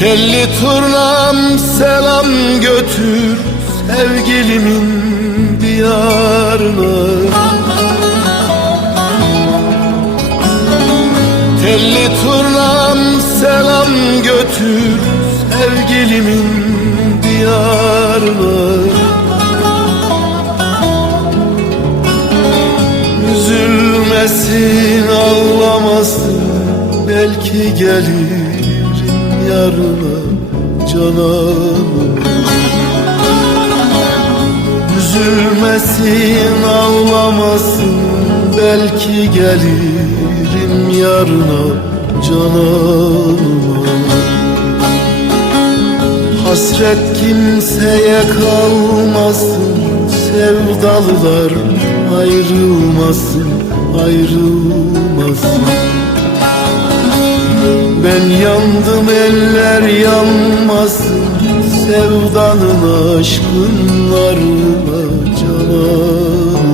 Telli turnam selam götür sevgilimin diyarına. Telli turnam selam götür sevgilimin diyarına. Üzülmesin ağlamasın belki gelirim yarına canım. Üzülmesin ağlamasın belki gelirim yarına canıma Hasret kimseye kalmasın Sevdalılar ayrılmasın Ayrılmasın Sevdanın aşkınlarına canıma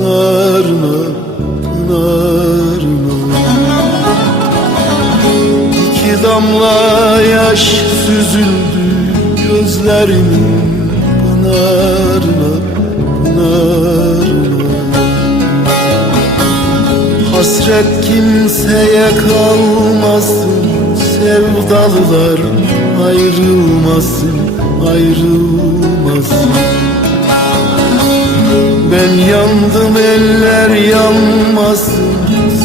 pınarına, pınarına İki damla yaş süzüldü gözlerimin. Pınarına, pınarına Hasret kimseye kalmasın Sevdalılar ayrılmasın, ayrılmasın Ben yandım eller yanmasın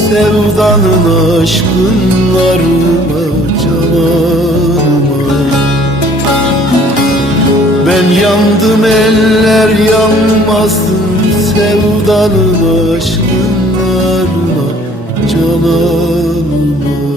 Sevdanın aşkınlarına canıma Ben yandım eller yanmasın Sevdanın aşkınlarına canıma